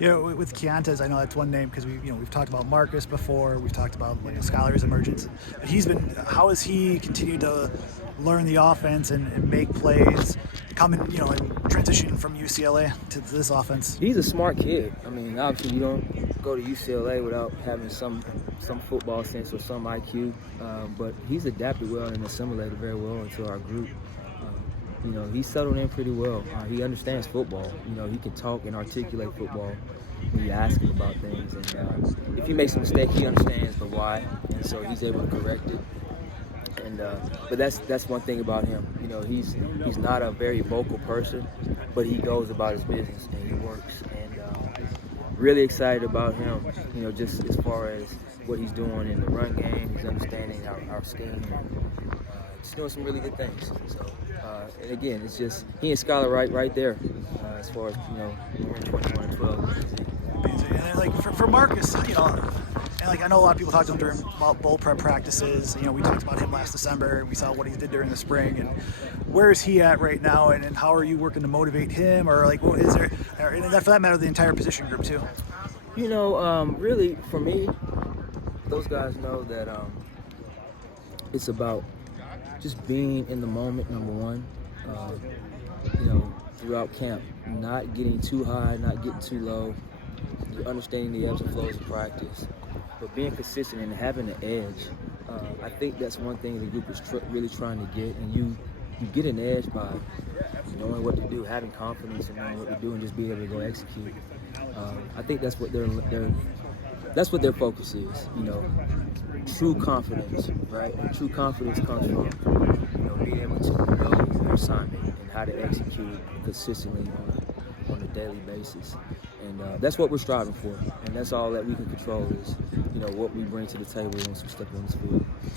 With Keontez, I know that's one name because we've talked about Marcus before. We've talked about Skyler's emergence. How has he continued to learn the offense and make plays, coming and transitioning from UCLA to this offense? He's a smart kid. I mean, obviously you don't go to UCLA without having some football sense or some IQ, but he's adapted well and assimilated very well into our group. He's settled in pretty well. He understands football. He can talk and articulate football when you ask him about things. And if he makes a mistake, he understands the why, and so he's able to correct it. And but that's one thing about him. He's not a very vocal person, but he goes about his business and he works. And really excited about him. Just as far as what he's doing in the run game, he's understanding our scheme. And, just doing some really good things. So, and again, it's just he and Skyler right there as far as we're in 21 and 12. And then, for Marcus, and I know a lot of people talked to him during bowl prep practices. We talked about him last December. We saw what he did during the spring. And where is he at right now? And how are you working to motivate him? Or what is there? And for that matter, the entire position group too. Really for me, those guys know that it's about just being in the moment, number one. Throughout camp, not getting too high, not getting too low, understanding the ebbs and flows of practice, but being consistent and having an edge. I think that's one thing the group is really trying to get, and you get an edge by knowing what to do, having confidence in knowing what to do, and just being able to go execute. I think that's what that's what their focus is. True confidence, right? And true confidence comes from being able to know your assignment and how to execute consistently on a daily basis. And that's what we're striving for, and that's all that we can control is what we bring to the table once we step on this field.